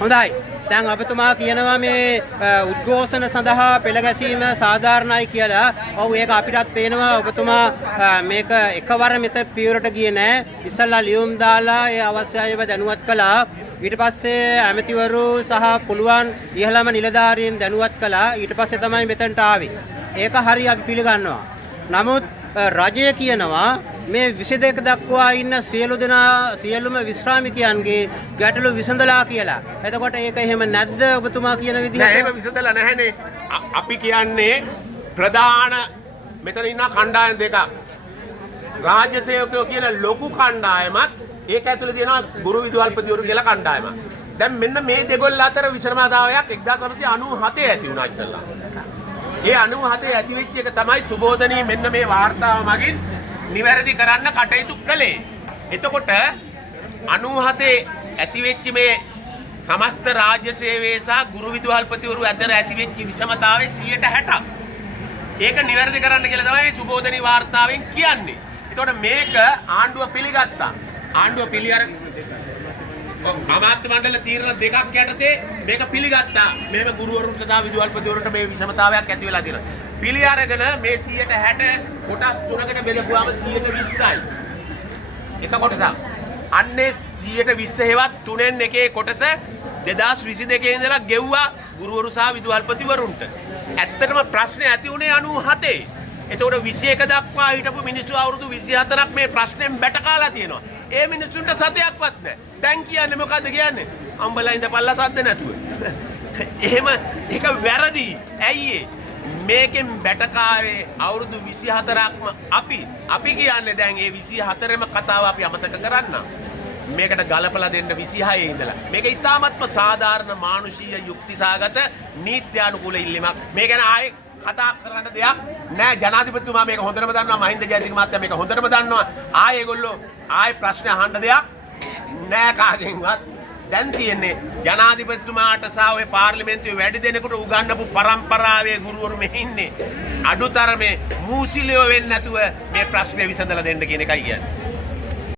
හොඳයි. දැන් ඔබතුමා කියනවා මේ උද්ඝෝෂණ සඳහා පෙළ ගැසීම සාධාරණයි කියලා. ඔව් ඒක අපිටත් පේනවා. ඔබතුමා මේක එකවර මෙත පියවරට ගියේ නෑ. ඉස්සල්ලා ලියුම් දාලා ඒ අවශ්‍ය අයව දැනුවත් කළා. ඊට පස්සේ ඇමතිවරු සහ පුළුවන් ඉහළම නිලධාරීන් දැනුවත් කළා. ඊට පස්සේ තමයි මෙතනට ආවේ. ඒක හරි අපි පිළිගන්නවා. නමුත් රජය කියනවා මේ 22 දක්වා ඉන්න සියලුම විශ්‍රාමිකයන්ගේ ගැටලු විසඳලා කියලා. එතකොට ඒක එහෙම නැද්ද ඔබතුමා කියන විදිහට? නෑ එහෙම විසඳලා නැහැනේ. අපි කියන්නේ ප්‍රධාන මෙතන ඉන්න කණ්ඩායම් දෙකක්. රාජ්‍ය සේවකයෝ කියන ලොකු කණ්ඩායමත් ඒක ඇතුළේ තියෙනවා ගුරු විදුහල්පතිවරු කියලා කණ්ඩායමක්. දැන් මෙන්න මේ දෙගොල්ල අතර විසරමතාවයක් 1997 ඇති වුණා ඉස්සල්ලා. ඒ 97 ඇති වෙච්ච එක තමයි සුබෝධනී මෙන්න මේ වාර්තාව මගින් නිවැරදි කරන්න කටයුතු කළේ. එතකොට 97 ඇති වෙච්ච මේ සමස්ත රාජ්‍ය සේවයේ සහ ගුරු විදුහල්පතිවරු අතර ඇති වෙච්ච විෂමතාවය 60%ක්. ඒක නිවැරදි කරන්න කියලා තමයි මේ සුබෝධනී වාර්තාවෙන් කියන්නේ. එතකොට මේක ආණ්ඩුව පිළිගත්තා. ආණ්ඩුව පිළිඅර අමාත්‍ය මණ්ඩල තීරණ දෙකක් යටතේ මේක පිළිගත්තා. මෙහෙම ගුරුවරුන්ට සහ විදුහල්පතිවරුන්ට මේ විෂමතාවයක් ඇති වෙලා තියෙනවා. පිළි අරගෙන මේ 160 කොටස් තුනකට බෙදපුවාම 120යි. එක කොටසක්. අන්නේ 120 හේවත් තුනෙන් එකේ කොටස 2022 ඉඳලා ගෙව්වා ගුරුවරු සහ විදුහල්පතිවරුන්ට. ඇත්තටම ප්‍රශ්නේ ඇති උනේ 97. එතකොට 21 දක්වා හිටපු මිනිස්සු අවුරුදු 24ක් මේ ප්‍රශ්නෙන් බැට කාලා තියෙනවා. ඒ මිනිස්සුන්ට සතයක්වත් නැහැ. දැන් කියන්නේ මොකද්ද කියන්නේ? අම්බලා ඉඳපල්ලා සද්ද නැතුව. එහෙම ඒක වැරදි. ඇයි මේකෙන් බැටකාවේ අවුරුදු 24ක්ම අපි කියන්නේ දැන් ඒ 24ම කතාව අපි අමතක කරන්න. මේකට ගලපලා දෙන්න 26 ඉඳලා. මේක ඉතාමත්ම සාධාරණ මානුෂීය යුක්තිසහගත නීත්‍යානුකූල ඉල්ලීමක්. මේ ගැන ආයේ කතා කරන්න දෙයක් නෑ. ජනාධිපතිතුමා මේක හොඳටම දන්නවා. මහින්ද ජයසිංහ මහත්තයා මේක හොඳටම දන්නවා. ආයේ ඒගොල්ලෝ ආයේ ප්‍රශ්න අහන්න දෙයක් නෑ කාගෙන්වත්. දැන් තියෙන්නේ ජනාධිපතිතුමාට සහ ඔය පාර්ලිමේන්තුවේ වැඩි දෙනෙකුට උගන්වපු පරම්පරාවේ ගුරුවරු මෙහි ඉන්නේ. අඩුතරමේ මූසිලියෝ වෙන්නේ නැතුව මේ ප්‍රශ්නේ විසඳලා දෙන්න කියන එකයි කියන්නේ.